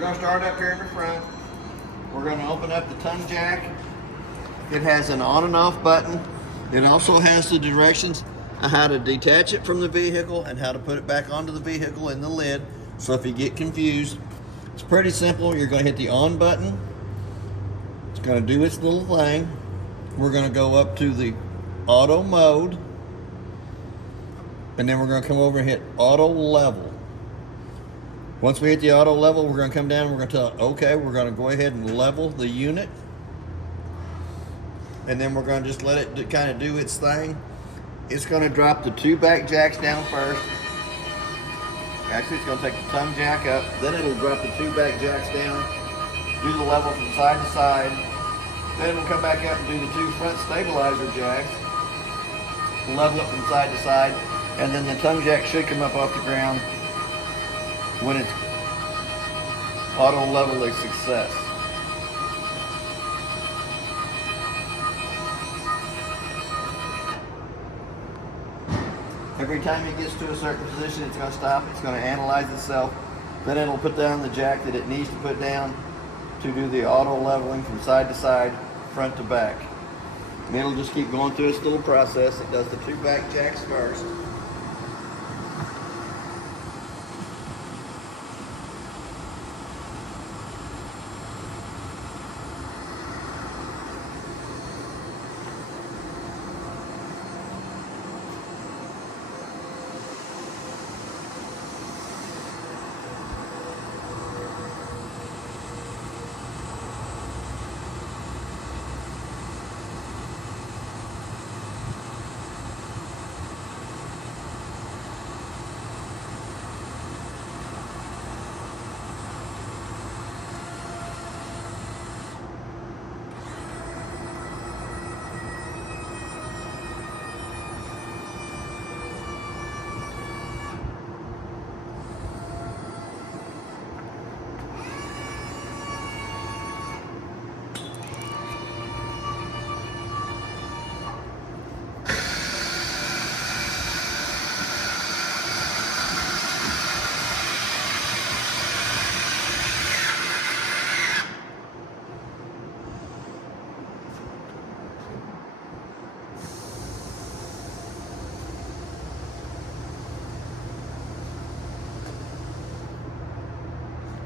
going to start up here in the front. We're going to open up the tongue jack. It has an on and off button. It also has the directions on how to detach it from the vehicle and how to put it back onto the vehicle in the lid. So if you get confused, it's pretty simple. You're going to hit the on button. It's going to do its little thing. We're going to go up to the auto mode. And then we're going to come over and hit auto level. Once we hit the auto level, we're going to come down and we're going to tell it, okay, we're going to go ahead and level the unit. And then we're going to just let it kind of do its thing. It's going to drop the 2 back jacks down first. Actually, it's going to take the tongue jack up. Then it'll drop the 2 back jacks down. Do the level from side to side. Then it'll come back up and do the 2 front stabilizer jacks. Level it from side to side. And then the tongue jack should come up off the ground when it's auto level a success. Every time it gets to a certain position, it's going to stop. It's going to analyze itself. Then it'll put down the jack that it needs to put down to do the auto leveling from side to side, front to back. And it'll just keep going through its little process. It does the 2 back jacks first.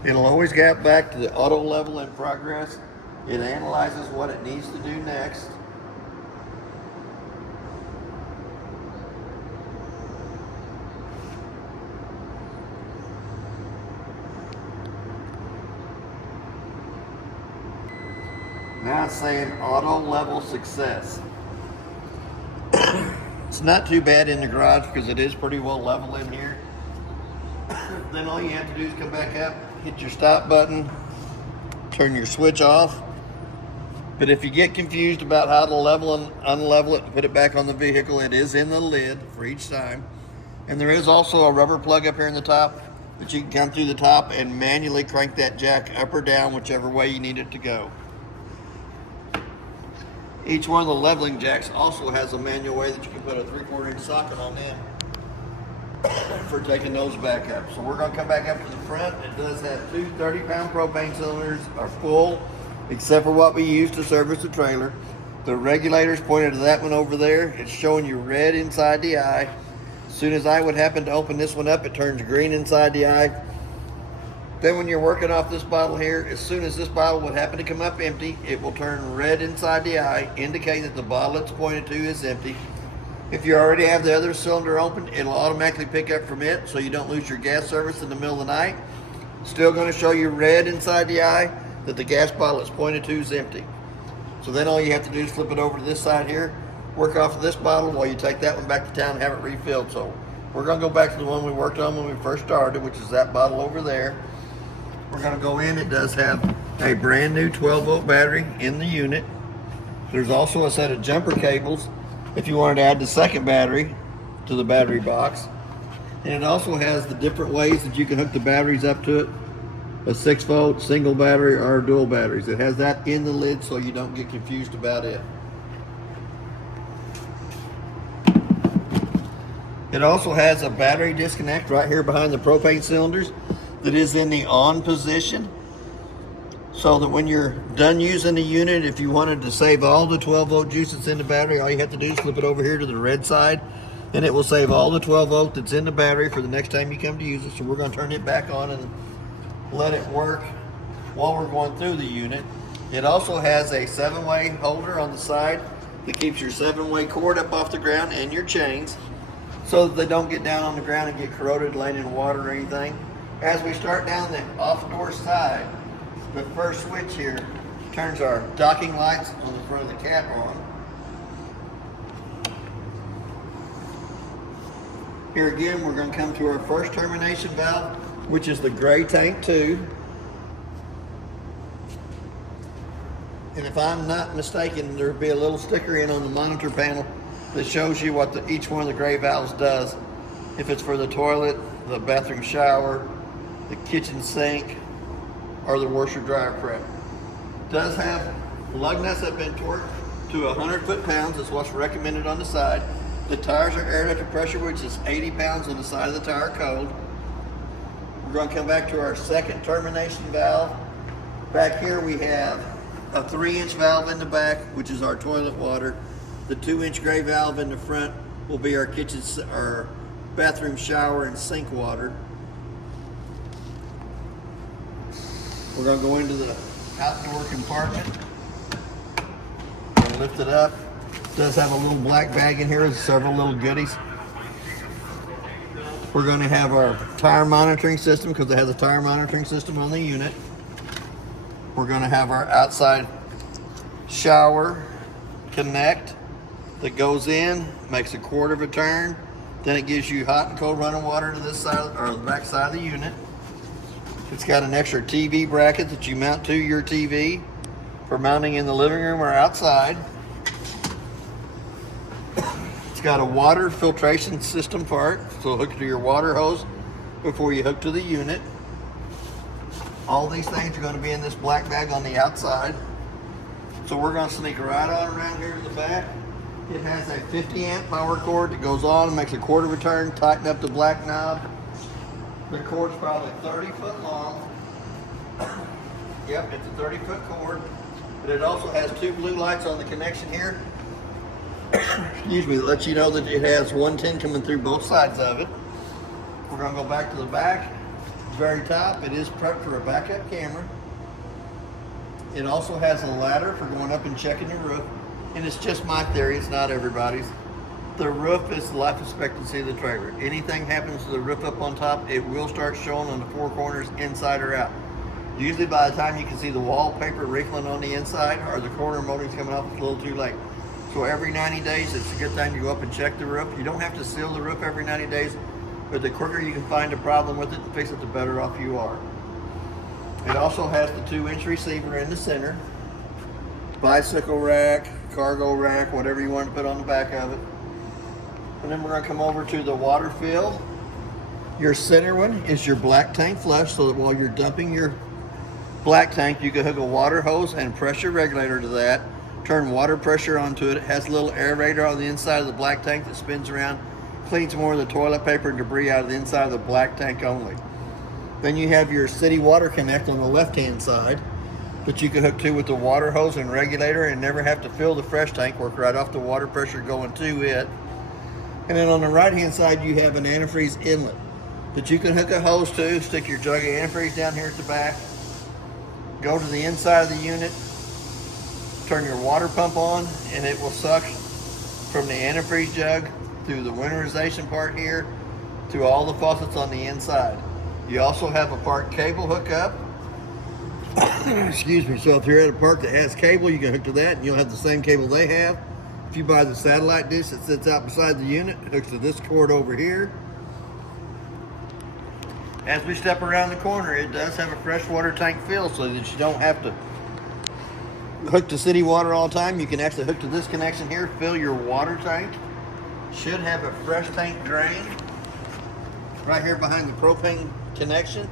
It'll always get back to the auto level in progress. It analyzes what it needs to do next. Now it's saying auto level success. It's not too bad in the garage because it is pretty well level in here. Then all you have to do is come back up, hit your stop button, turn your switch off. But if you get confused about how to level and unlevel it, put it back on the vehicle, it is in the lid for each time. And there is also a rubber plug up here in the top that you can come through the top and manually crank that jack up or down, whichever way you need it to go. Each one of the leveling jacks also has a manual way that you can put a 3/4 inch socket on them for taking those back up. So we're going to come back up to the front. It does have 2 30-pound propane cylinders, are full, except for what we use to service the trailer. The regulator's pointed to that one over there. It's showing you red inside the eye. As soon as I would happen to open this one up, it turns green inside the eye. Then when you're working off this bottle here, as soon as this bottle would happen to come up empty, it will turn red inside the eye, indicating that the bottle it's pointed to is empty. If you already have the other cylinder open, it'll automatically pick up from it so you don't lose your gas service in the middle of the night. Still going to show you red inside the eye that the gas bottle it's pointed to is empty. So then all you have to do is flip it over to this side here, work off of this bottle while you take that one back to town and have it refilled. So we're going to go back to the one we worked on when we first started, which is that bottle over there. We're going to go in. It does have a brand new 12-volt battery in the unit. There's also a set of jumper cables if you wanted to add the second battery to the battery box. And it also has the different ways that you can hook the batteries up to it. A 6-volt single battery or dual batteries. It has that in the lid so you don't get confused about it. It also has a battery disconnect right here behind the propane cylinders that is in the on position. so that when you're done using the unit, if you wanted to save all the 12-volt juice that's in the battery, all you have to do is flip it over here to the red side, and it will save all the 12-volt that's in the battery for the next time you come to use it. So we're going to turn it back on and let it work while we're going through the unit. It also has a 7-way holder on the side that keeps your 7-way cord up off the ground and your chains so that they don't get down on the ground and get corroded laying in water or anything. As we start down the off-door side, the first switch here turns our docking lights on the front of the cap on. Here again, we're going to come to our first termination valve, which is the gray tank 2. And if I'm not mistaken, there'll be a little sticker in on the monitor panel that shows you what each one of the gray valves does. If it's for the toilet, the bathroom shower, the kitchen sink, or the washer dryer prep. It does have lug nuts that have been torqued to 100 foot-pounds. That's what's recommended on the side. The tires are air ducted pressure, which is 80 pounds on the side of the tire code. We're going to come back to our second termination valve. Back here we have a 3-inch valve in the back, which is our toilet water. The 2-inch gray valve in the front will be our kitchen, our bathroom shower and sink water. We're going to go into the outdoor compartment and lift it up. It does have a little black bag in here with several little goodies. We're going to have our tire monitoring system because it has a tire monitoring system on the unit. We're going to have our outside shower connect that goes in, makes a quarter of a turn. Then it gives you hot and cold running water to this side or the back side of the unit. It's got an extra TV bracket that you mount to your TV for mounting in the living room or outside. It's got a water filtration system part, so hook to your water hose before you hook to the unit. All these things are going to be in this black bag on the outside. So we're going to sneak right on around here to the back. It has a 50 amp power cord that goes on and makes a quarter of a turn, tighten up the black knob. The cord's probably 30 foot long. Yep, it's a 30-foot cord. But it also has 2 blue lights on the connection here. Excuse me, that lets you know that it has 110 coming through both sides of it. We're going to go back to the back. Very top, it is prepped for a backup camera. It also has a ladder for going up and checking the roof. And it's just my theory, it's not everybody's. The roof is the life expectancy of the trailer. Anything happens to the roof up on top, it will start showing on the 4 corners, inside or out. Usually by the time you can see the wallpaper wrinkling on the inside or the corner molding's coming off, it's a little too late. So every 90 days, it's a good time to go up and check the roof. You don't have to seal the roof every 90 days, but the quicker you can find a problem with it and fix it, the better off you are. It also has the 2-inch receiver in the center, bicycle rack, cargo rack, whatever you want to put on the back of it. And then we're going to come over to the water fill. Your center one is your black tank flush, so that while you're dumping your black tank, you can hook a water hose and pressure regulator to that. Turn water pressure onto it. It has a little aerator on the inside of the black tank that spins around, cleans more of the toilet paper and debris out of the inside of the black tank only. Then you have your city water connect on the left-hand side, that you can hook to with the water hose and regulator and never have to fill the fresh tank, work right off the water pressure going to it. And then on the right-hand side, you have an antifreeze inlet that you can hook a hose to, stick your jug of antifreeze down here at the back, go to the inside of the unit, turn your water pump on, and it will suck from the antifreeze jug through the winterization part here to all the faucets on the inside. You also have a park cable hookup. Excuse me. So if you're at a park that has cable, you can hook to that, and you'll have the same cable they have. If you buy the satellite dish that sits out beside the unit, it hooks to this cord over here. As we step around the corner, it does have a freshwater tank fill, so that you don't have to hook to city water all the time. You can actually hook to this connection here, fill your water tank. Should have a fresh tank drain right here behind the propane connection.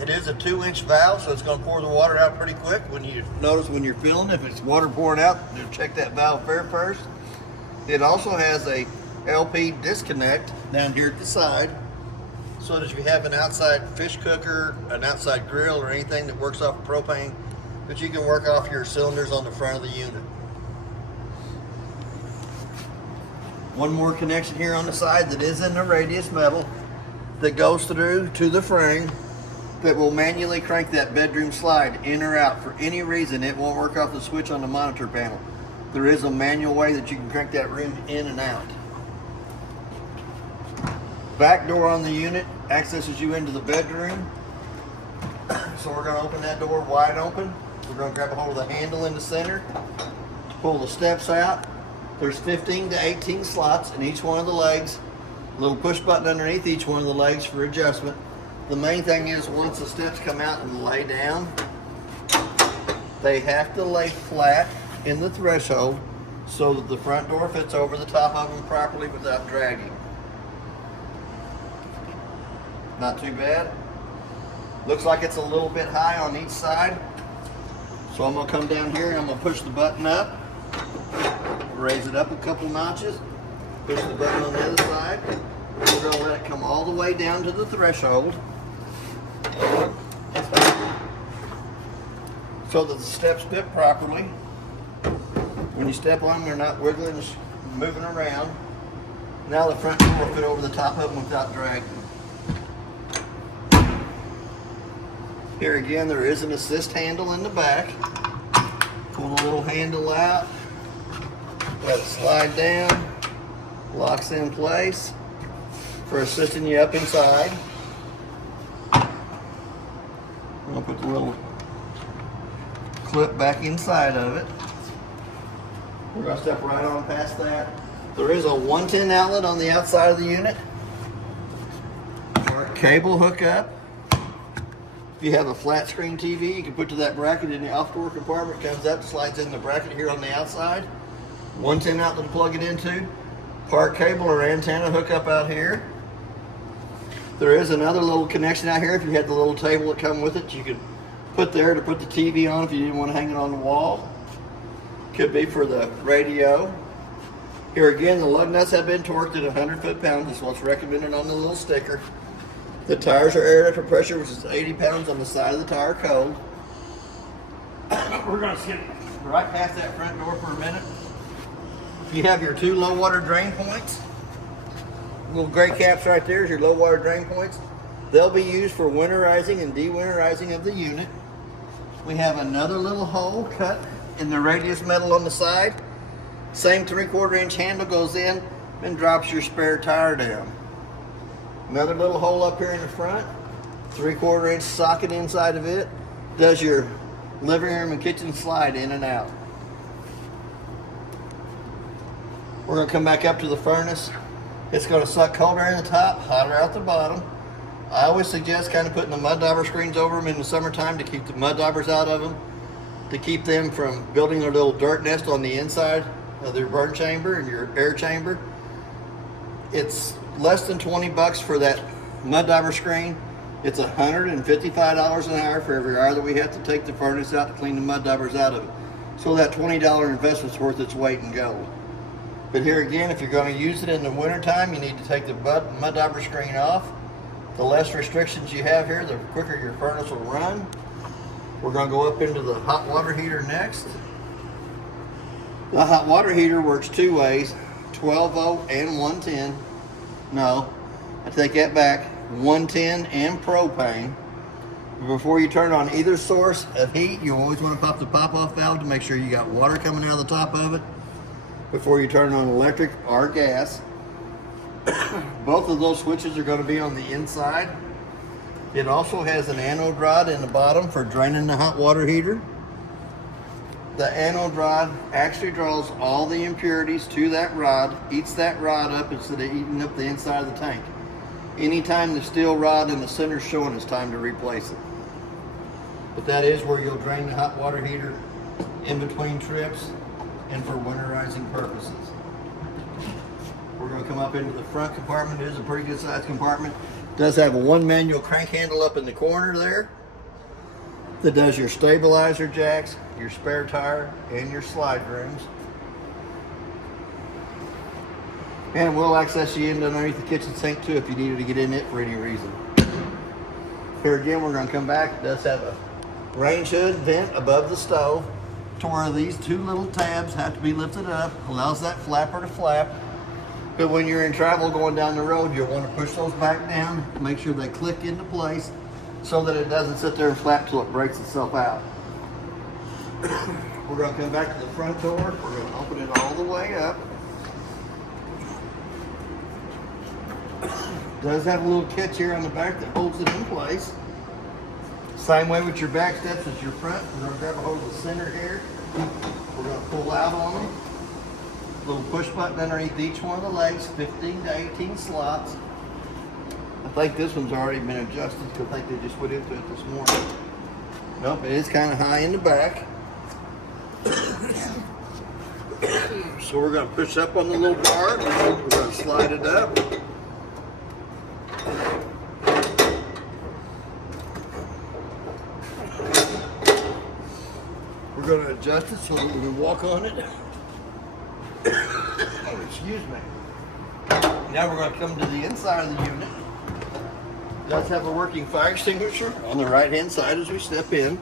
It is a 2-inch valve, so it's going to pour the water out pretty quick. When you notice when you're filling, if it's water pouring out, you'll check that valve first. It also has a LP disconnect down here at the side, so that if you have an outside fish cooker, an outside grill, or anything that works off propane, that you can work off your cylinders on the front of the unit. One more connection here on the side that is in the radius metal that goes through to the frame that will manually crank that bedroom slide in or out. For any reason, it won't work off the switch on the monitor panel. There is a manual way that you can crank that room in and out. Back door on the unit accesses you into the bedroom. So we're going to open that door wide open. We're going to grab a hold of the handle in the center, pull the steps out. There's 15 to 18 slots in each one of the legs. A little push button underneath each one of the legs for adjustment. The main thing is once the steps come out and lay down, they have to lay flat in the threshold so that the front door fits over the top of them properly without dragging. Not too bad. Looks like it's a little bit high on each side. So I'm going to come down here and I'm going to push the button up. Raise it up a couple notches, push the button on the other side. We're going to let it come all the way down to the threshold so that the steps fit properly. When you step on them, they're not wiggling, moving around. Now the front door will fit over the top of them without dragging. Here again, there is an assist handle in the back. Pull the little handle out. Let it slide down, locks in place for assisting you up inside. I'm going to put the little clip back inside of it. We're going to step right on past that. There is a 110 outlet on the outside of the unit. Or a cable hookup. If you have a flat screen TV, you can put to that bracket in the outdoor compartment. Comes up, slides in the bracket here on the outside. 110 outlet to plug it into. Park cable or antenna hookup out here. There is another little connection out here. If you had the little table that come with it, you could put there to put the TV on if you didn't want to hang it on the wall. Could be for the radio. Here again, the lug nuts have been torqued at 100 foot-pounds. That's what's recommended on the little sticker. The tires are air after pressure, which is 80 pounds on the side of the tire code. We're going to skip right past that front door for a minute. You have your two low water drain points. Little gray caps right there is your low water drain points. They'll be used for winterizing and de-winterizing of the unit. We have another little hole cut in the radius metal on the side. Same 3/4 inch handle goes in and drops your spare tire down. Another little hole up here in the front. 3/4 inch socket inside of it. Does your living room and kitchen slide in and out. We're going to come back up to the furnace. It's going to suck cold air in the top, hot air out the bottom. I always suggest kind of putting the mud dauber screens over them in the summertime to keep the mud daubers out of them, to keep them from building their little dirt nest on the inside of their burn chamber and your air chamber. It's less than 20 bucks for that mud dauber screen. It's $155 an hour for every hour that we have to take the furnace out to clean the mud daubers out of it. So that $20 investment's worth its weight in gold. But here again, if you're going to use it in the wintertime, you need to take the mud dauber screen off. The less restrictions you have here, the quicker your furnace will run. We're going to go up into the hot water heater next. The hot water heater works two ways, 12 volt and 110. No, I take that back, 110 and propane. Before you turn on either source of heat, you always want to pop the pop-off valve to make sure you got water coming out of the top of it before you turn on electric or gas. Both of those switches are going to be on the inside. It also has an anode rod in the bottom for draining the hot water heater. The anode rod actually draws all the impurities to that rod, eats that rod up instead of eating up the inside of the tank. Anytime the steel rod in the center is showing, it's time to replace it. But that is where you'll drain the hot water heater in between trips and for winterizing purposes. We're going to come up into the front compartment. It is a pretty good sized compartment. It does have a one manual crank handle up in the corner there that does your stabilizer jacks, your spare tire, and your slide rooms. And we'll access the end underneath the kitchen sink too if you needed to get in it for any reason. Here again, we're going to come back. It does have a range hood vent above the stove to where these two little tabs have to be lifted up. Allows that flapper to flap. But when you're in travel going down the road, you'll want to push those back down, make sure they click into place so that it doesn't sit there and flap till it breaks itself out. We're going to come back to the front door. We're going to open it all the way up. Does have a little catch here on the back that holds it in place. Same way with your back steps as your front. We're going to grab a hold of the center here. We're going to pull out on them. Little push button underneath each one of the legs, 15 to 18 slots. I think this one's already been adjusted because I think they just put into it this morning. Nope, it is kind of high in the back. So we're going to push up on the little bar. We're going to slide it up. We're going to adjust it so that we can walk on it. Oh, excuse me. Now we're going to come to the inside of the unit. It does have a working fire extinguisher on the right hand side as we step in.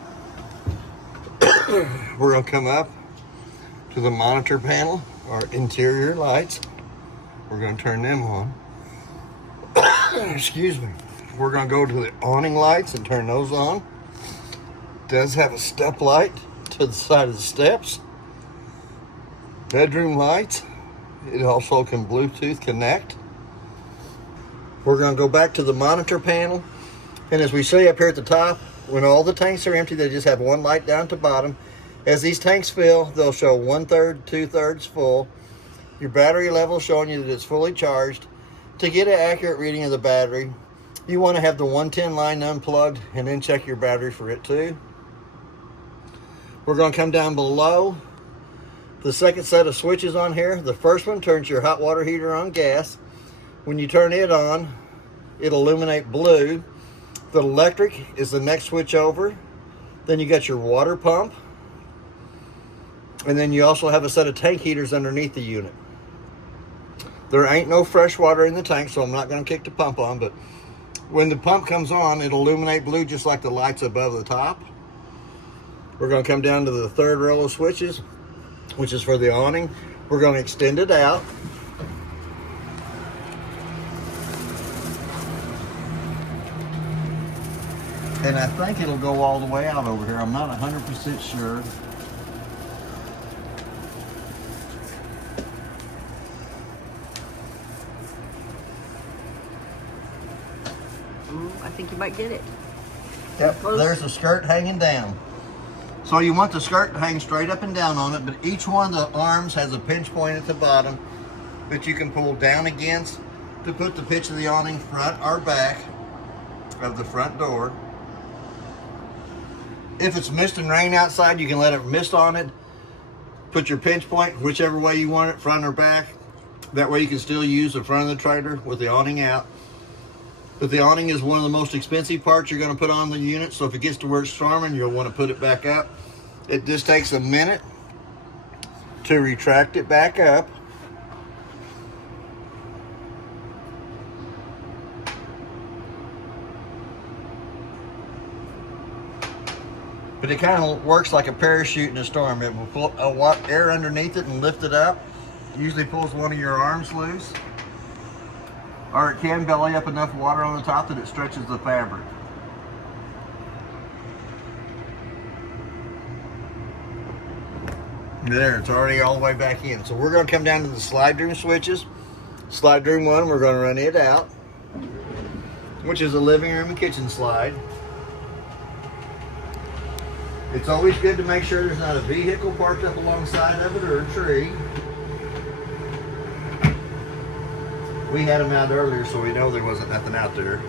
We're going to come up to the monitor panel, our interior lights. We're going to turn them on. Excuse me. We're going to go to the awning lights and turn those on. It does have a step light to the side of the steps. Bedroom lights. It also can Bluetooth connect. We're going to go back to the monitor panel. And as we see up here at the top, when all the tanks are empty, they just have one light down at the bottom. As these tanks fill, they'll show 1/3, 2/3 full. Your battery level showing you that it's fully charged. To get an accurate reading of the battery, you want to have the 110 line unplugged and then check your battery for it too. We're going to come down below the second set of switches on here. The first one turns your hot water heater on gas. When you turn it on, it'll illuminate blue. The electric is the next switch over. Then you got your water pump. And then you also have a set of tank heaters underneath the unit. There ain't no fresh water in the tank, so I'm not going to kick the pump on, but when the pump comes on, it'll illuminate blue just like the lights above the top. We're going to come down to the third row of switches, which is for the awning. We're going to extend it out. And I think it'll go all the way out over here. I'm not 100% sure. I think you might get it. Yep, there's a skirt hanging down. So you want the skirt to hang straight up and down on it, but each one of the arms has a pinch point at the bottom that you can pull down against to put the pitch of the awning front or back of the front door. If it's mist and rain outside, you can let it mist on it. Put your pinch point whichever way you want it, front or back. That way you can still use the front of the trailer with the awning out. But the awning is one of the most expensive parts you're going to put on the unit, so if it gets to where it's storming, you'll want to put it back up. It just takes a minute to retract it back up. But it kind of works like a parachute in a storm. It will pull air underneath it and lift it up. It usually pulls one of your arms loose. Or it can belly up enough water on the top that it stretches the fabric. There, it's already all the way back in. So we're going to come down to the slide room switches. Slide room 1, we're going to run it out, which is a living room and kitchen slide. It's always good to make sure there's not a vehicle parked up alongside of it or a tree. We had them out earlier, so we know there wasn't nothing out there.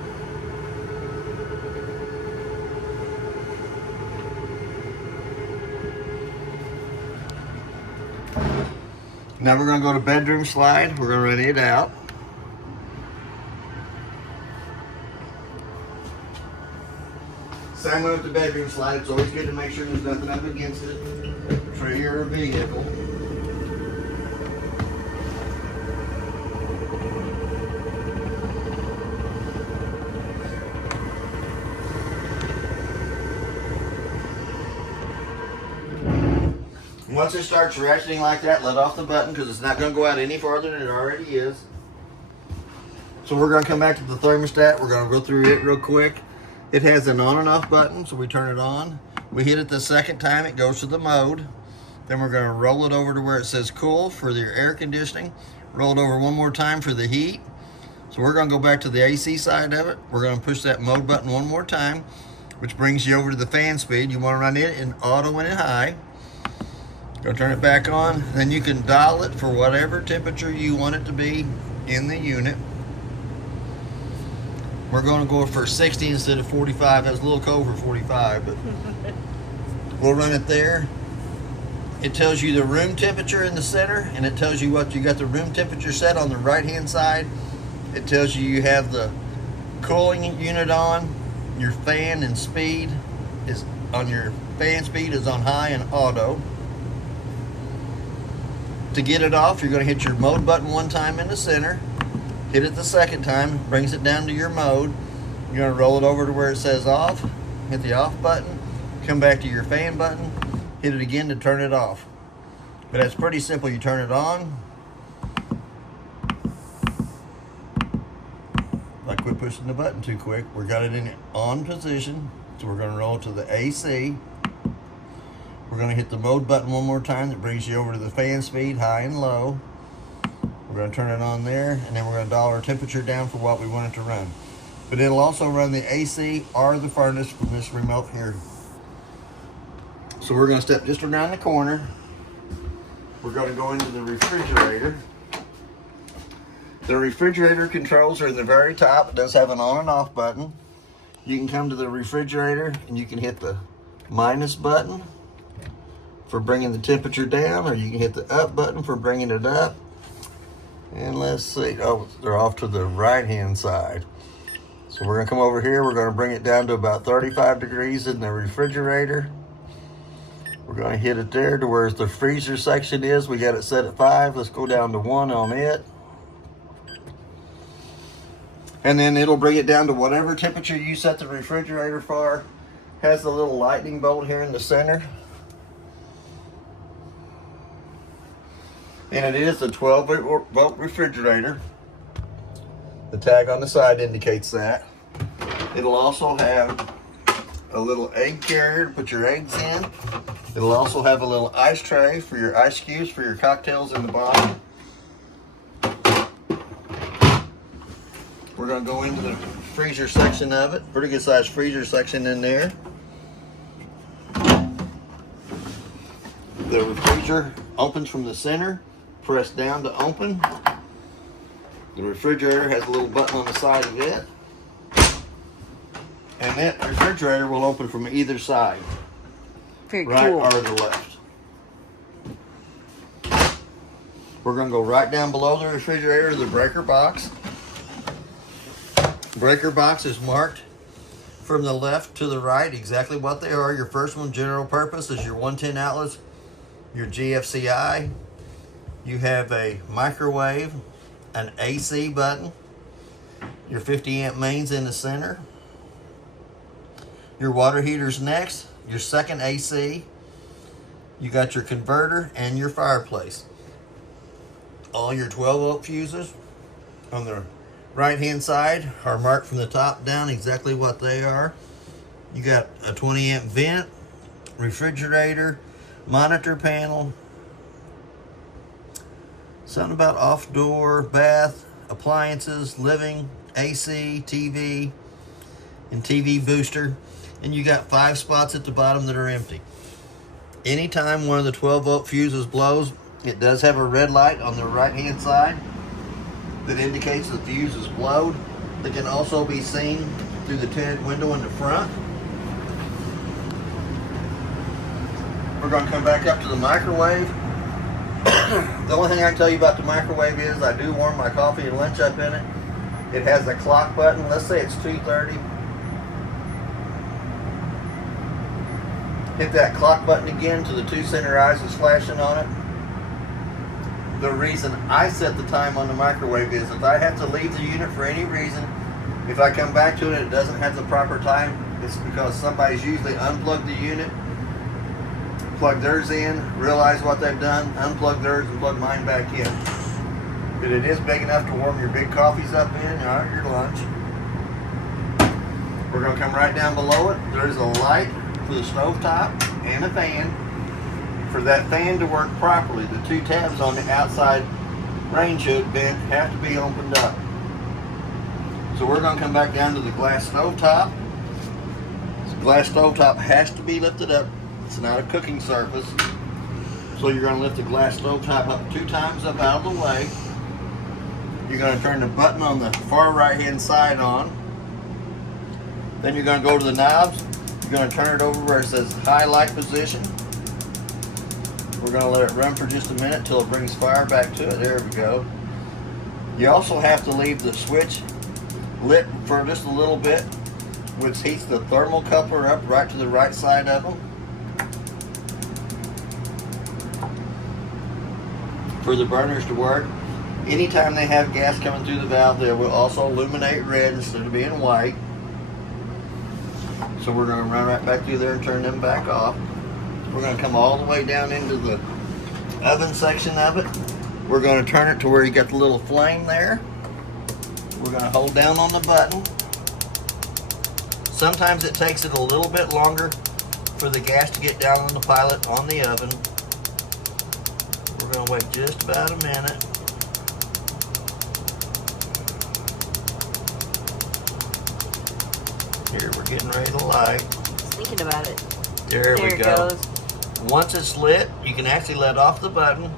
Now we're going to go to bedroom slide. We're going to run it out. Same way with the bedroom slide. It's always good to make sure there's nothing up against it, tree or a vehicle. Once it starts ratcheting like that, let off the button because it's not going to go out any farther than it already is. So we're going to come back to the thermostat. We're going to go through it real quick. It has an on and off button, so we turn it on. We hit it the second time, it goes to the mode. Then we're going to roll it over to where it says cool for your air conditioning. Roll it over one more time for the heat. So we're going to go back to the AC side of it. We're going to push that mode button one more time, which brings you over to the fan speed. You want to run it in auto and in high. Go turn it back on. Then you can dial it for whatever temperature you want it to be in the unit. We're going to go for 60 instead of 45. That's a little cold for 45, but we'll run it there. It tells you the room temperature in the center, and it tells you what you got the room temperature set on the right-hand side. It tells you have the cooling unit on. Your fan and speed is on your fan speed is on high and auto. To get it off, you're going to hit your mode button one time in the center. Hit it the second time, brings it down to your mode. You're going to roll it over to where it says off. Hit the off button. Come back to your fan button. Hit it again to turn it off. But that's pretty simple. You turn it on. Like quit pushing the button too quick. We got it in on position. So we're going to roll to the AC. We're going to hit the mode button one more time. That brings you over to the fan speed, high and low. We're going to turn it on there, and then we're going to dial our temperature down for what we want it to run. But it'll also run the AC or the furnace from this remote here. So we're going to step just around the corner. We're going to go into the refrigerator. The refrigerator controls are in the very top. It does have an on and off button. You can come to the refrigerator and you can hit the minus button for bringing the temperature down, or you can hit the up button for bringing it up. And let's see, oh, they're off to the right-hand side. So we're gonna come over here, we're gonna bring it down to about 35 degrees in the refrigerator. We're gonna hit it there to where the freezer section is. We got it set at 5, let's go down to 1 on it. And then it'll bring it down to whatever temperature you set the refrigerator for. Has the little lightning bolt here in the center. And it is a 12-volt refrigerator. The tag on the side indicates that. It'll also have a little egg carrier to put your eggs in. It'll also have a little ice tray for your ice cubes for your cocktails in the bottom. We're going to go into the freezer section of it. Pretty good sized freezer section in there. The freezer opens from the center. Press down to open. The refrigerator has a little button on the side of it. And that refrigerator will open from either side. Very right cool. or the left. We're going to go right down below the refrigerator to the breaker box. Breaker box is marked from the left to the right exactly what they are. Your first one, general purpose, is your 110 outlets, your GFCI. You have a microwave, an AC button, your 50 amp mains in the center. Your water heater's next, your second AC. You got your converter and your fireplace. All your 12-volt fuses on the right-hand side are marked from the top down exactly what they are. You got a 20 amp vent, refrigerator, monitor panel, something about off-door, bath, appliances, living, AC, TV, and TV booster. And you got 5 spots at the bottom that are empty. Anytime one of the 12-volt fuses blows, it does have a red light on the right-hand side that indicates the fuse is blowed. That can also be seen through the tinted window in the front. We're going to come back up to the microwave. The only thing I can tell you about the microwave is I do warm my coffee and lunch up in it. It has a clock button. Let's say it's 2:30. Hit that clock button again till the 2 center eyes is flashing on it. The reason I set the time on the microwave is if I have to leave the unit for any reason, if I come back to it and it doesn't have the proper time, it's because somebody's usually unplugged the unit, plug theirs in, realize what they've done, unplug theirs and plug mine back in. But it is big enough to warm your big coffees up in or your lunch. We're going to come right down below it. There's a light for the stove top and a fan. For that fan to work properly, the two tabs on the outside range hood vent have to be opened up. So we're going to come back down to the glass stove top. The glass stove top has to be lifted up. It's not a cooking surface. So you're going to lift the glass stove top up 2 times up out of the way. You're going to turn the button on the far right hand side on. Then you're going to go to the knobs. You're going to turn it over where it says high light position. We're going to let it run for just a minute until it brings fire back to it. There we go. You also have to leave the switch lit for just a little bit, which heats the thermocoupler up right to the right side of them. For the burners to work, anytime they have gas coming through the valve, they will also illuminate red instead of being white. So we're going to run right back through there and turn them back off. We're going to come all the way down into the oven section of it. We're going to turn it to where you got the little flame there. We're going to hold down on the button. Sometimes it takes it a little bit longer for the gas to get down on the pilot on the oven. We're going to wait just about a minute. Here, we're getting ready to light. Just thinking about it. There we it go. Goes. Once it's lit, you can actually let off the button.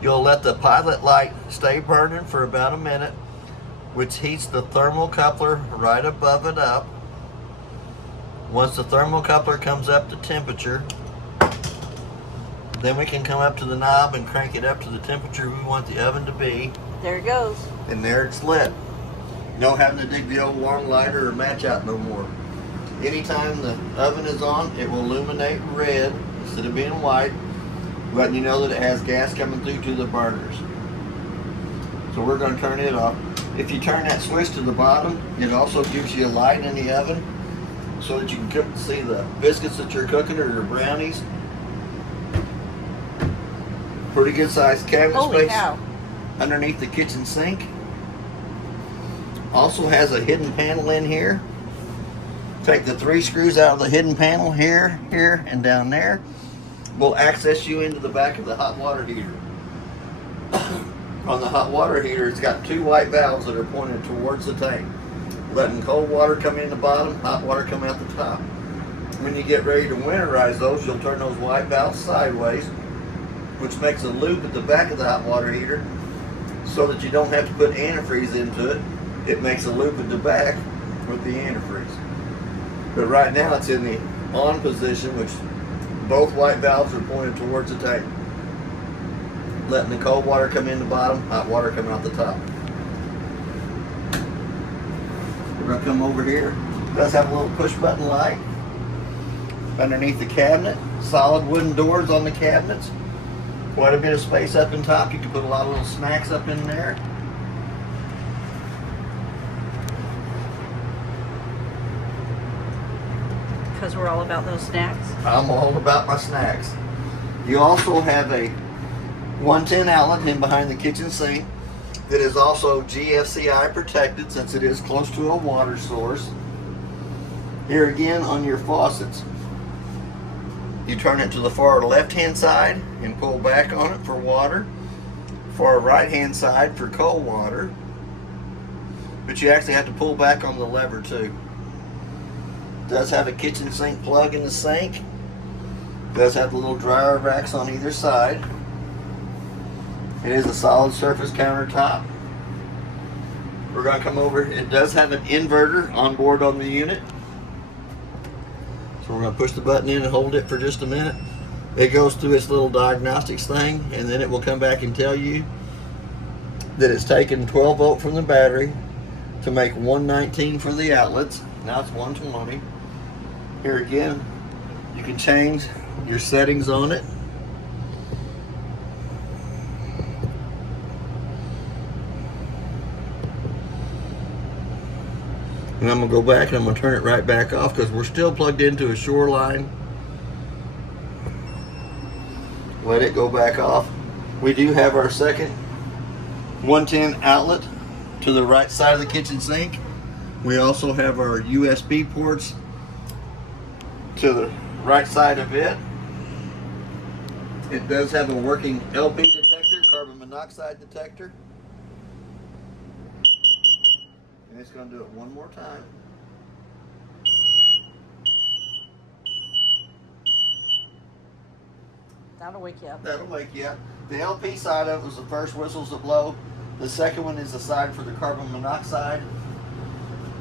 You'll let the pilot light stay burning for about a minute, which heats the thermocoupler right above it up. Once the thermocoupler comes up to temperature, then we can come up to the knob and crank it up to the temperature we want the oven to be. There it goes. And there it's lit. No having to dig the old long lighter or match out no more. Anytime the oven is on, it will illuminate red instead of being white, letting you know that it has gas coming through to the burners. So we're going to turn it off. If you turn that switch to the bottom, it also gives you a light in the oven so that you can see the biscuits that you're cooking or your brownies. Pretty good sized cabinet Holy space cow. underneath the kitchen sink. Also has a hidden panel in here. Take the 3 screws out of the hidden panel here, here, and down there. Will access you into the back of the hot water heater. On the hot water heater, it's got 2 white valves that are pointed towards the tank, letting cold water come in the bottom, hot water come out the top. When you get ready to winterize those, you'll turn those white valves sideways, which makes a loop at the back of the hot water heater so that you don't have to put antifreeze into it. It makes a loop at the back with the antifreeze. But right now it's in the on position, which both white valves are pointed towards the tank, letting the cold water come in the bottom, hot water come out the top. We're going to come over here. It does have a little push button light underneath the cabinet. Solid wooden doors on the cabinets. Quite a bit of space up in top. You can put a lot of little snacks up in there. Because we're all about those snacks. I'm all about my snacks. You also have a 110 outlet in behind the kitchen sink that is also GFCI protected since it is close to a water source. Here again on your faucets, you turn it to the far left hand side and pull back on it for water, far right hand side for cold water, but you actually have to pull back on the lever too. Does have a kitchen sink plug in the sink. Does have the little dryer racks on either side. It is a solid surface countertop. We're going to come over. It does have an inverter on board on the unit. So we're going to push the button in and hold it for just a minute. It goes through its little diagnostics thing, and then it will come back and tell you that it's taken 12 volt from the battery to make 119 for the outlets. Now it's 120. Here again, you can change your settings on it. And I'm going to go back and I'm going to turn it right back off because we're still plugged into a Shoreline let it go back off. We do have our second 110 outlet to the right side of the kitchen sink. We also have our USB ports to the right side of it. It does have a working LP detector, carbon monoxide detector. And it's going to do it one more time. That'll wake you up. That'll wake you up. The LP side of it was the first whistles that blow. The second one is the side for the carbon monoxide.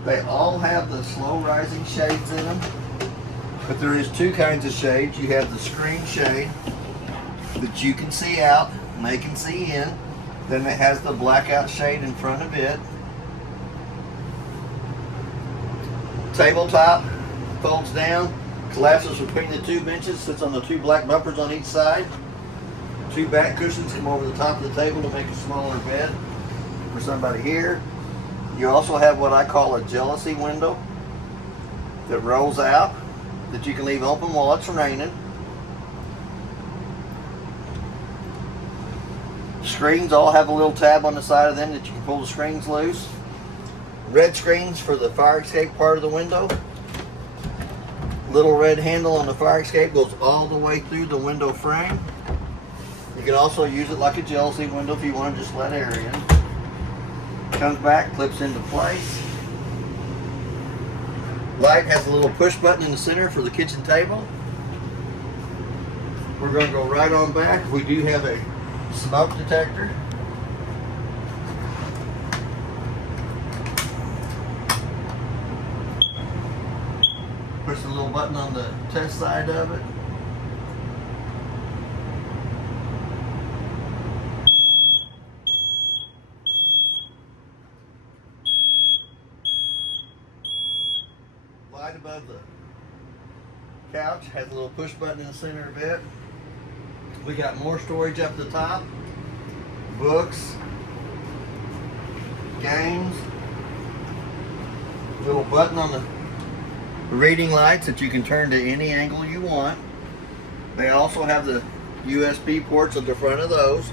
They all have the slow rising shades in them, but there is two kinds of shades. You have the screen shade that you can see out and they can see in. Then it has the blackout shade in front of it. Tabletop folds down, collapses between the two benches, sits on the two black bumpers on each side. Two back cushions come over the top of the table to make a smaller bed for somebody here. You also have what I call a jealousy window that rolls out that you can leave open while it's raining. Screens all have a little tab on the side of them that you can pull the screens loose. Red screens for the fire escape part of the window. Little red handle on the fire escape goes all the way through the window frame. You can also use it like a jealousy window if you want to just let air in. Comes back, clips into place. Lite has a little push button in the center for the kitchen table. We're going to go right on back. We do have a smoke detector. Push the little button on the test side of it. Light above the couch has a little push button in the center of it. We got more storage up the top. Books, games, little button on the reading lights that you can turn to any angle you want. They also have the USB ports at the front of those.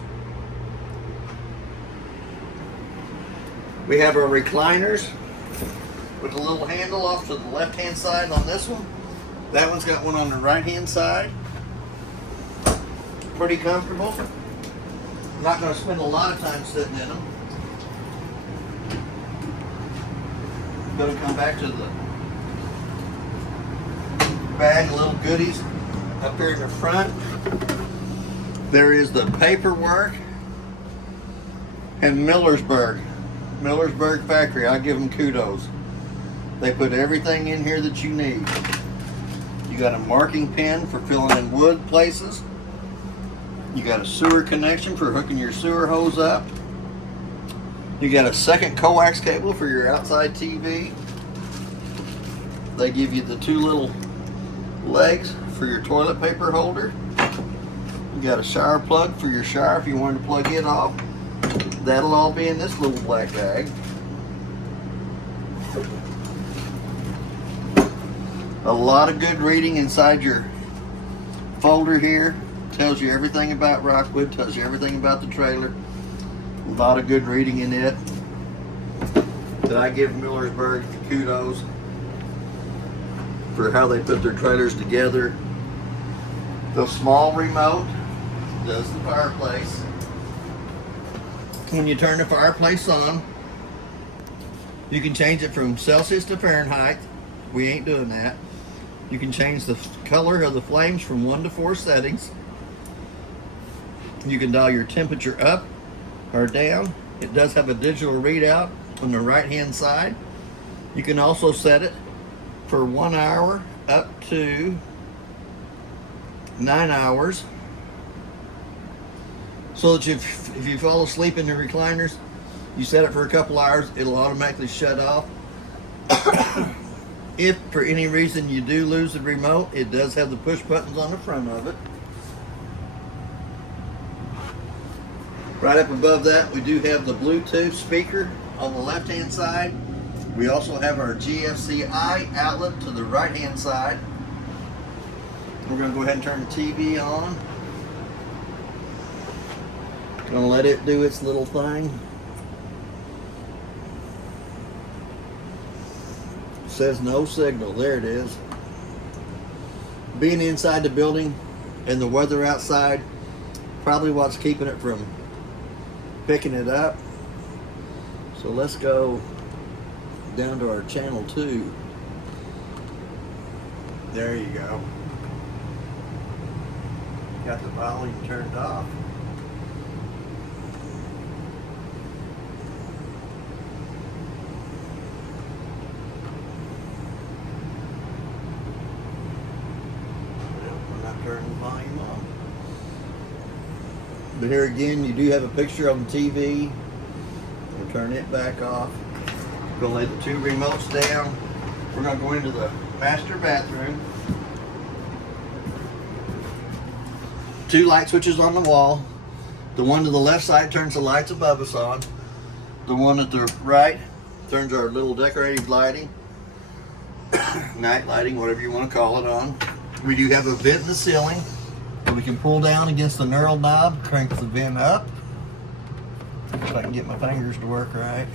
We have our recliners with a little handle off to the left hand side on this one. That one's got one on the right hand side. Pretty comfortable. Not going to spend a lot of time sitting in them. Going to come back to the bag of little goodies up here in the front. There is the paperwork and Millersburg factory. I give them kudos. They put everything in here that you need. You got a marking pen for filling in wood places. You got a sewer connection for hooking your sewer hose up. You got a second coax cable for your outside TV. They give you the two little legs for your toilet paper holder. You got a shower plug for your shower if you wanted to plug it off. That'll all be in this little black bag. A lot of good reading inside your folder here. Tells you everything about Rockwood, tells you everything about the trailer. A lot of good reading in it. That I give Millersburg kudos for how they put their trailers together. The small remote does the fireplace. When you turn the fireplace on, you can change it from Celsius to Fahrenheit. We ain't doing that. You can change the color of the flames from 1 to 4 settings. You can dial your temperature up or down. It does have a digital readout on the right hand side. You can also set it for 1 hour up to 9 hours. So that if you fall asleep in the recliners, you set it for a couple hours, it'll automatically shut off. If for any reason you do lose the remote, it does have the push buttons on the front of it. Right up above that, we do have the Bluetooth speaker on the left hand side. We also have our GFCI outlet to the right hand side. We're going to go ahead and turn the TV on. Gonna let it do its little thing. Says no signal. There it is. Being inside the building and the weather outside, probably what's keeping it from picking it up. So let's go down to our channel 2. There you go. Got the volume turned off. We're not turning the volume on. But here again, you do have a picture on the TV. We'll turn it back off. We'll lay the 2 remotes down. We're going to go into the master bathroom. 2 light switches on the wall. The one to the left side turns the lights above us on. The one at the right turns our little decorative lighting, night lighting, whatever you want to call it, on. We do have a vent in the ceiling that we can pull down against the knurled knob, crank the vent up. If I can get my fingers to work right.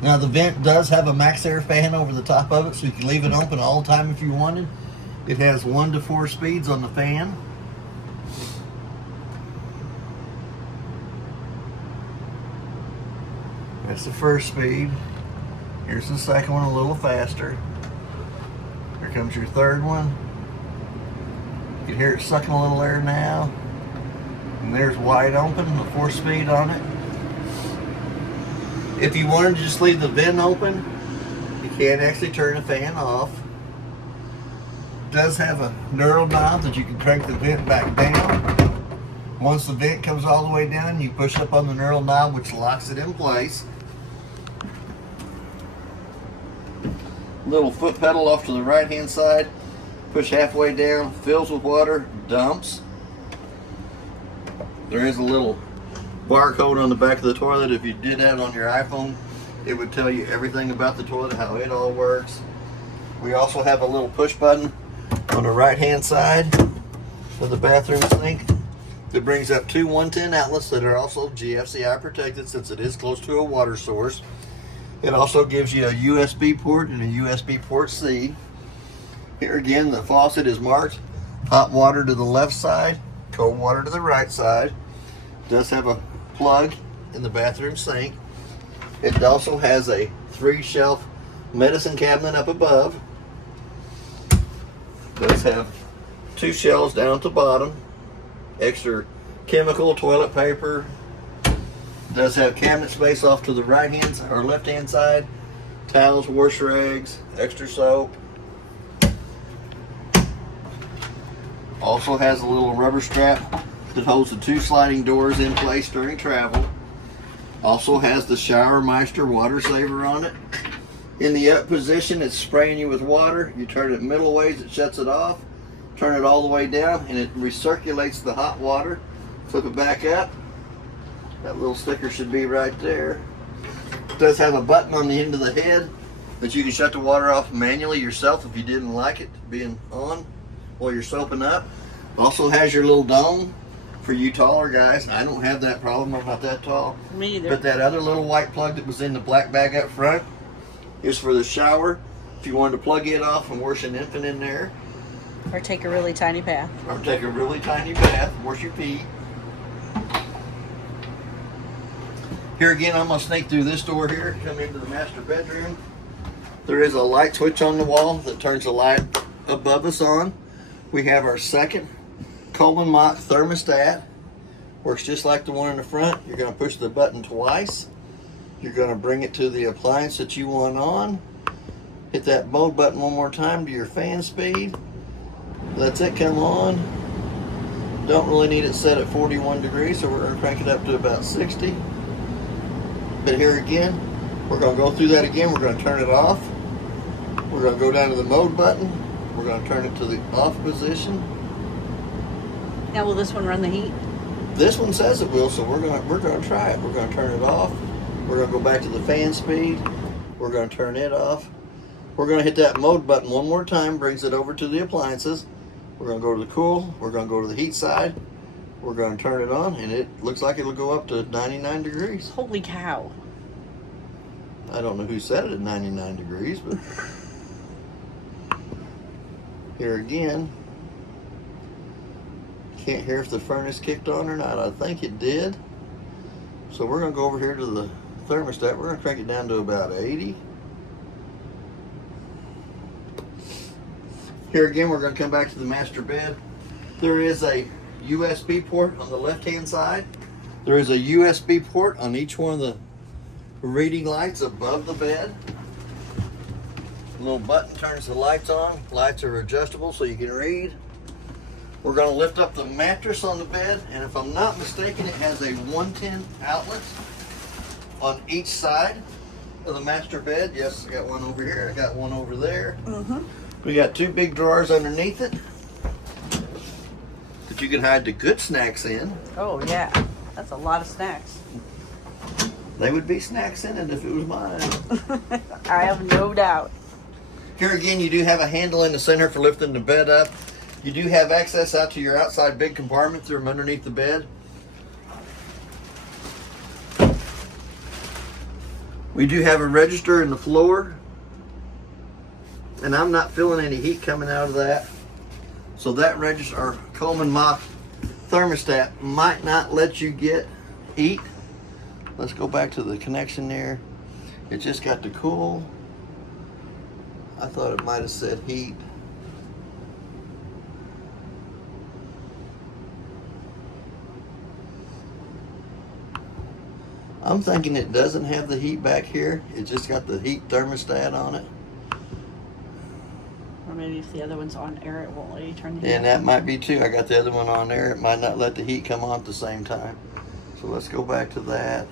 Now the vent does have a max air fan over the top of it, so you can leave it open all the time if you wanted. It has 1 to 4 speeds on the fan. That's the first speed. Here's the second one, a little faster. Here comes your third one. You can hear it sucking a little air now. And there's wide open, the 4 speed on it. If you wanted to just leave the vent open, you can actually turn the fan off. It does have a knurled knob that you can crank the vent back down. Once the vent comes all the way down, you push up on the knurled knob, which locks it in place. Little foot pedal off to the right hand side. Push halfway down, fills with water, dumps. There is a little barcode on the back of the toilet. If you did that on your iPhone, it would tell you everything about the toilet, how it all works. We also have a little push button on the right hand side of the bathroom sink that brings up 2 110 outlets that are also GFCI protected, since it is close to a water source. It also gives you a USB port and a USB port C. Here again, the faucet is marked hot water to the left side, cold water to the right side. It does have a plug in the bathroom sink. It also has a 3-shelf medicine cabinet up above. It does have 2 shelves down at the bottom. Extra chemical, toilet paper. It does have cabinet space off to the right hand or left hand side. Towels, wash rags, extra soap. Also has a little rubber strap that holds the 2 sliding doors in place during travel. Also has the Shower Meister water saver on it. In the up position, it's spraying you with water. You turn it middle ways, it shuts it off. Turn it all the way down and it recirculates the hot water. Flip it back up. That little sticker should be right there. It does have a button on the end of the head that you can shut the water off manually yourself if you didn't like it being on while you're soaping up. Also has your little dome for you taller guys. I don't have that problem, I'm not that tall. Me either. But that other little white plug that was in the black bag up front is for the shower. If you wanted to plug it off and wash an infant in there. Or take a really tiny bath. Or take a really tiny bath, wash your feet. Here again, I'm gonna sneak through this door here, come into the master bedroom. There is a light switch on the wall that turns the light above us on. We have our second Coleman Mach thermostat. Works just like the one in the front. You're gonna push the button twice. You're gonna bring it to the appliance that you want on. Hit that mode button one more time to your fan speed. Lets it come on. Don't really need it set at 41 degrees, so we're gonna crank it up to about 60. But here again, we're going to go through that again. We're going to turn it off. We're going to go down to the mode button. We're going to turn it to the off position. Now will this one run the heat? This one says it will, so we're going to try it. We're going to turn it off. We're going to go back to the fan speed. We're going to turn it off. We're going to hit that mode button one more time, brings it over to the appliances. We're gonna go to the cool, we're gonna go to the heat side, we're gonna turn it on, and it looks like it'll go up to 99 degrees. Holy cow. I don't know who set it at 99 degrees, but here again, can't hear if the furnace kicked on or not. I think it did. So we're gonna go over here to the thermostat. We're gonna crank it down to about 80. Here again, we're gonna come back to the master bed. There is a USB port on the left-hand side. There is a USB port on each one of the reading lights above the bed. A little button turns the lights on. Lights are adjustable so you can read. We're going to lift up the mattress on the bed, and if I'm not mistaken, it has a 110 outlet on each side of the master bed. Yes, I got one over here. I got one over there. We got two big drawers underneath it that you can hide the good snacks in. Oh yeah, that's a lot of snacks. They would be snacks in it if it was mine. I have no doubt. Here again, you do have a handle in the center for lifting the bed up. You do have access out to your outside big compartment from underneath the bed. We do have a register in the floor, and I'm not feeling any heat coming out of that. So that register, or Coleman Mach thermostat, might not let you get heat. Let's go back to the connection there. It just got to cool. I thought it might have said heat. I'm thinking it doesn't have the heat back here. It just got the heat thermostat on it. Or maybe if the other one's on air, it won't let you turn the heat And that might be too. I got the other one on there. It might not let the heat come on at the same time. So let's go back to that.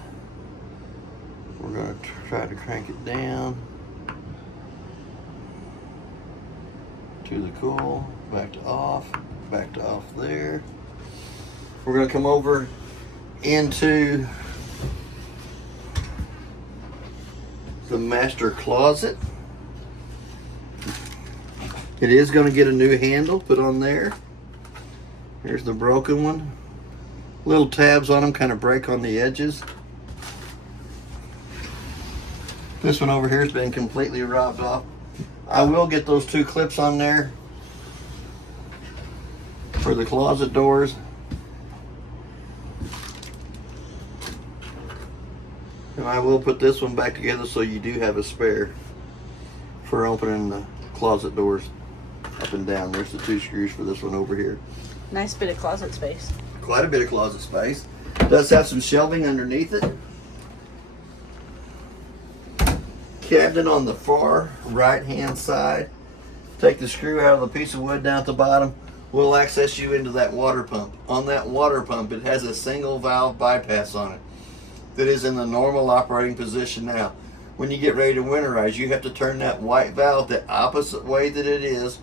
We're going to try to crank it down to the cool, back to off there. We're going to come over into the master closet. It is going to get a new handle put on there. Here's the broken one. Little tabs on them kind of break on the edges. This one over here has been completely robbed off. I will get those two clips on there for the closet doors. And I will put this one back together so you do have a spare for opening the closet doors up and down. There's the two screws for this one over here. Nice bit of closet space. Quite a bit of closet space. It does have some shelving underneath it. Cabinet on the far right hand side. Take the screw out of the piece of wood down at the bottom. Will access you into that water pump. On that water pump, it has a single valve bypass on it that is in the normal operating position now. When you get ready to winterize, you have to turn that white valve the opposite way that it is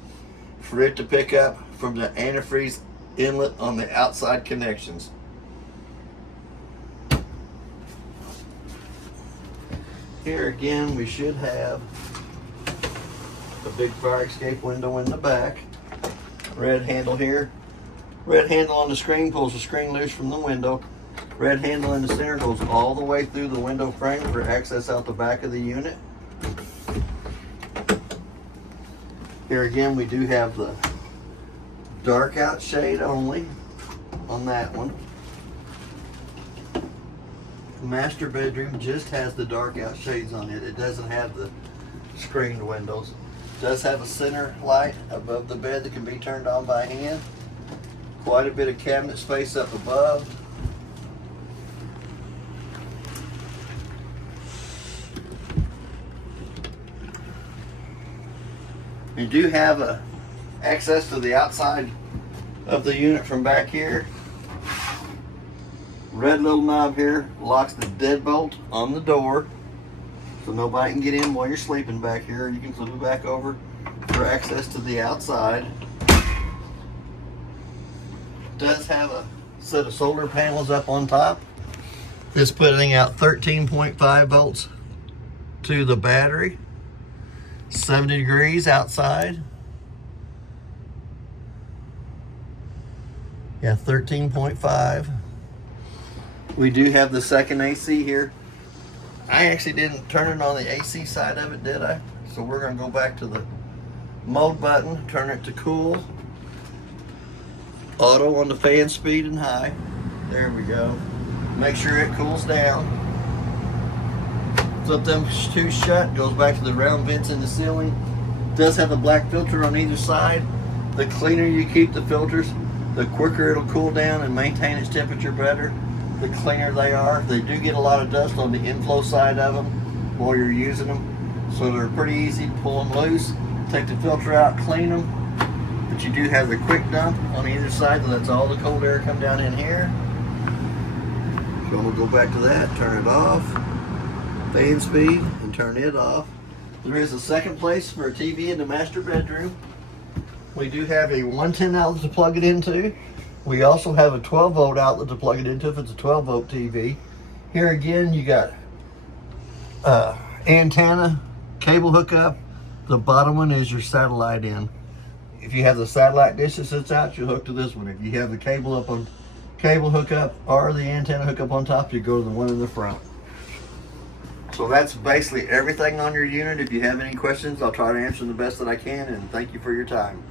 for it to pick up from the antifreeze inlet on the outside connections. Here again, we should have a big fire escape window in the back. Red handle here. Red handle on the screen pulls the screen loose from the window. Red handle in the center goes all the way through the window frame for access out the back of the unit. Here again, we do have the dark out shade only on that one. The master bedroom just has the dark out shades on it. It doesn't have the screened windows. It does have a center light above the bed that can be turned on by hand. Quite a bit of cabinet space up above. You do have access to the outside of the unit from back here. Red little knob here locks the deadbolt on the door, so nobody can get in while you're sleeping back here. You can flip it back over for access to the outside. Does have a set of solar panels up on top. This putting out 13.5 volts to the battery. 70 degrees outside. Yeah, 13.5. We do have the second AC here. I actually didn't turn it on the AC side of it, did I? So we're gonna go back to the mode button, turn it to cool. Auto on the fan speed and high. There we go. Make sure it cools down. Flip them two shut, goes back to the round vents in the ceiling. Does have a black filter on either side. The cleaner you keep the filters, the quicker it'll cool down and maintain its temperature better. The cleaner they are. They do get a lot of dust on the inflow side of them while you're using them. So they're pretty easy to pull them loose. Take the filter out, clean them. But you do have the quick dump on either side that lets all the cold air come down in here. So we'll go back to that, turn it off. Fan speed and turn it off. There is a second place for a TV in the master bedroom. We do have a 110 outlet to plug it into. We also have a 12 volt outlet to plug it into if it's a 12 volt TV. Here again, you got antenna, cable hookup. The bottom one is your satellite in. If you have the satellite dish that sits out, you'll hook to this one. If you have the cable up on cable hookup or the antenna hookup on top, you go to the one in the front. So that's basically everything on your unit. If you have any questions, I'll try to answer the best that I can, and thank you for your time.